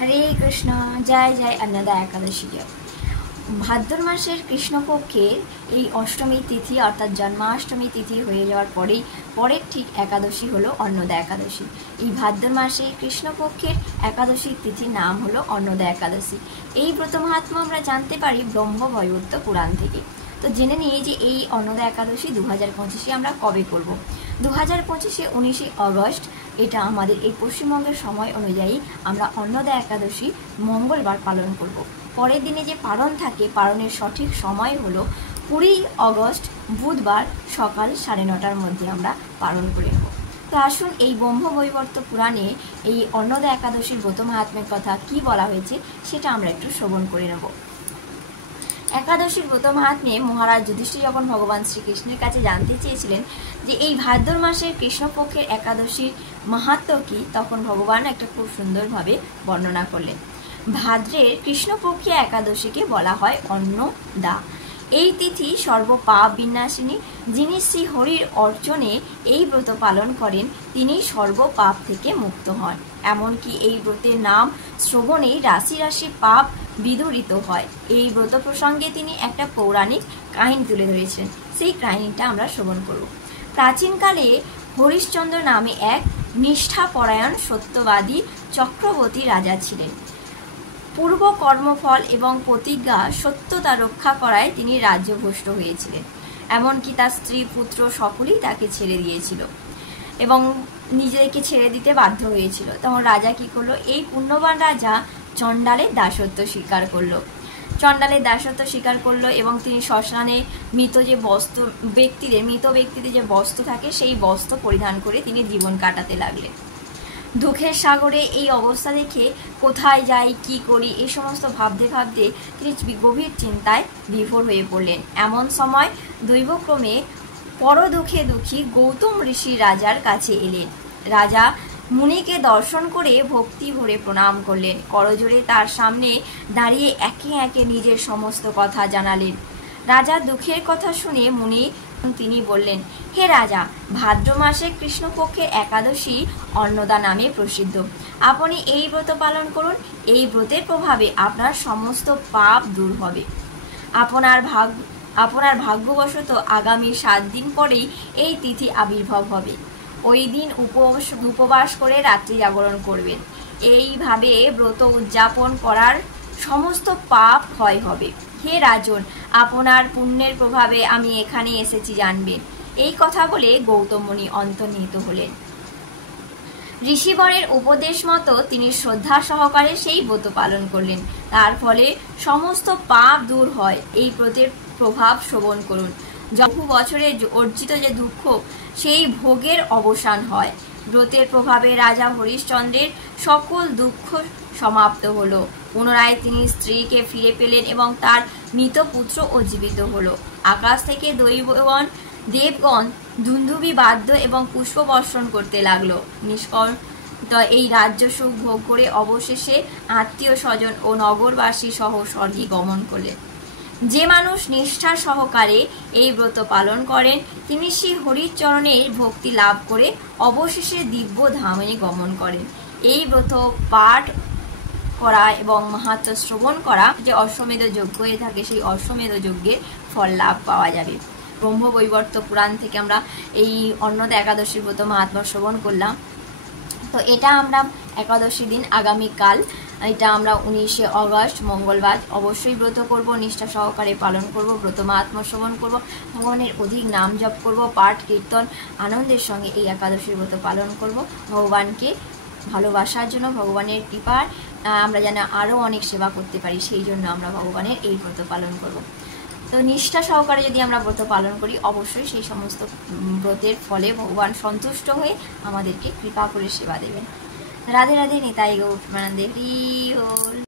হরে কৃষ্ণ। জয় জয় अन्नदा एकादशी। ভাদ্র মাসের কৃষ্ণপক্ষের এই অষ্টমী তিথি অর্থাৎ জন্মাষ্টমী তিথি হয়ে যাওয়ার পরের ঠিক একাদশী হলো অন্নদা একাদশী। এই ভাদ্র মাসে কৃষ্ণপক্ষের একাদশীর তিথির নাম হলো অন্নদা একাদশী। এই ব্রত মাহাত্ম্য আমরা জানতে পারি ব্রহ্মবৈবর্ত পুরাণ থেকে। তো জেনে নিয়ে যে এই অন্নদা একাদশী 2025 আমরা কবে করব। 2025 19 আগস্ট, এটা আমাদের এই পশ্চিমবঙ্গের সময় অনুযায়ী আমরা অন্নদা একাদশী মঙ্গলবার পালন করব। পরের দিনে যে পারণ থাকে, পারণের সঠিক সময় হলো 20 আগস্ট বুধবার সকাল 9:30টার মধ্যে আমরা পালন করে নেব। তো আসুন এই ব্রহ্মবৈবর্ত পুরাণে এই অন্নদা একাদশীর ব্রত মাহাত্ম্যের কথা কি বলা হয়েছে সেটা আমরা একটু শ্রবণ করে নেব। একাদশীর ব্রত মাহাত্ম্যে মহারাজ যুধিষ্ঠির যখন ভগবান শ্রীকৃষ্ণের কাছে জানতে চেয়েছিলেন যে এই ভাদ্র মাসের কৃষ্ণপক্ষের একাদশীর মাহাত্ম্য কি, তখন ভগবান একটা খুব সুন্দরভাবে বর্ণনা করলেন। ভাদ্রের কৃষ্ণপক্ষীয় একাদশীকে বলা হয় অন্নদা। এই তিথি সর্বপাপ বিনাশিনী। যিনি শ্রী হরির অর্চনে এই ব্রত পালন করেন তিনি সর্বপাপ থেকে মুক্ত হন। এমনকি এই ব্রতের নাম শ্রবণেই রাশি রাশি পাপ বিদূরিত হয়। এই ব্রত প্রসঙ্গে তিনি একটা পৌরাণিক কাহিনী তুলে ধরেছেন, সেই কাহিনীটা আমরা শ্রবণ করব। প্রাচীনকালে হরিশ্চন্দ্র নামে এক নিষ্ঠাপরায়ণ সত্যবাদী চক্রবর্তী রাজা ছিলেন। পূর্ব কর্মফল এবং প্রতিজ্ঞা সত্যতা রক্ষা করায় তিনি রাজ্যভ্রষ্ট হয়েছিলেন। এমনকি তার স্ত্রী পুত্র সকলেই তাকে ছেড়ে দিয়েছিল এবং নিজেকে ছেড়ে দিতে বাধ্য হয়েছিল। তখন রাজা কি করলো, এই পুণ্যবান রাজা চণ্ডালের দাসত্ব স্বীকার করলো। এবং তিনি শ্মশানে মৃত ব্যক্তিদের যে বস্ত্র থাকে সেই বস্ত্র পরিধান করে তিনি জীবন কাটাতে লাগলেন। দুঃখের সাগরে এই অবস্থা দেখে কোথায় যাই, কি করি, এই সমস্ত ভাবতে ভাবতে তিনি গভীর চিন্তায় বিভোর হয়ে পড়লেন। এমন সময় দৈবক্রমে পরদুঃখে দুঃখী গৌতম ঋষি রাজার কাছে এলেন। রাজা মুনিকে দর্শন করে ভক্তি ভরে প্রণাম করলেন। করজোড়ে তার সামনে দাঁড়িয়ে একে একে নিজের সমস্ত কথা জানালেন। রাজার দুঃখের কথা শুনে মুনি তিনি বললেন, হে রাজা, ভাদ্র মাসে কৃষ্ণপক্ষের একাদশী অন্নদা নামে প্রসিদ্ধ। আপনি এই ব্রত পালন করুন। এই ব্রতের প্রভাবে আপনার সমস্ত পাপ দূর হবে। আপনার ভাগ্যবশত আগামী 7 দিন পরেই এই তিথি আবির্ভাব হবে। ওই দিন উপবাস করে রাত্রি জাগরণ করবেন। এইভাবে ব্রত উদযাপন করার সমস্ত পাপ ক্ষয় হবে। হে রাজন, আপনার পুণ্যের প্রভাবে আমি এখানে এসেছি জানবেন। এই কথা বলে গৌতম মুনি অন্তর্হিত হলেন। ঋষিবরের উপদেশ মতো তিনি শ্রদ্ধা সহকারে সেই ব্রত পালন করলেন। তার ফলে সমস্ত পাপ দূর হয়। এই ব্রতের প্রভাব শ্রবণ করুন। বহু বছরে অর্জিত যে দুঃখ, সেই ভোগের অবসান হয়। ব্রতের প্রভাবে রাজা হরিশ্চন্দ্রের সকল দুঃখ সমাপ্ত হলো। পুনরায় তিনি স্ত্রীকে ফিরে পেলেন এবং তার মৃত পুত্রও জীবিত হলো। আকাশ থেকে দেবগণ ধুন্ধুবি বাদ্য এবং পুষ্প বর্ষণ করতে লাগলো। এই রাজ্য সুখ ভোগ করে অবশেষে আত্মীয় স্বজন ও নগরবাসী সহ স্বর্গে গমন করলেন। যে মানুষ নিষ্ঠা সহকারে এই ব্রত পালন করেন তিনি শ্রী হরির চরণের ভক্তি লাভ করে অবশেষে দিব্য ধামে গমন করেন। এই ব্রত পাঠ করা এবং মাহাত্ম্য শ্রবণ করা যে অশ্বমেধ যজ্ঞ হয়ে থাকে, সেই অশ্বমেধ যজ্ঞের ফল লাভ পাওয়া যাবে। ব্রহ্মবৈবর্ত পুরাণ থেকে আমরা এই অন্নদা একাদশীর ব্রত মাহাত্ম্য শ্রবণ করলাম। তো এটা আমরা একাদশী দিন আগামীকাল, এটা আমরা 19 আগস্ট মঙ্গলবার অবশ্যই ব্রত করব, নিষ্ঠা সহকারে পালন করব, ব্রত মাহাত্ম্য শ্রবণ করব, ভগবানের অধিক নাম জপ করব, পাঠ কীর্তন আনন্দের সঙ্গে এই একাদশীর ব্রত পালন করব। ভগবানকে ভালোবাসার জন্য, ভগবানের কৃপার আমরা যেন আরও অনেক সেবা করতে পারি, সেই জন্য আমরা ভগবানের এই ব্রত পালন করব। তো নিষ্ঠা সহকারে যদি আমরা ব্রত পালন করি অবশ্যই সেই সমস্ত ব্রতের ফলে ভগবান সন্তুষ্ট হয়ে আমাদেরকে কৃপা করে সেবা দেবেন। রাধে রাধে। নিতাই গৌর প্রেমানন্দে। হরি বল।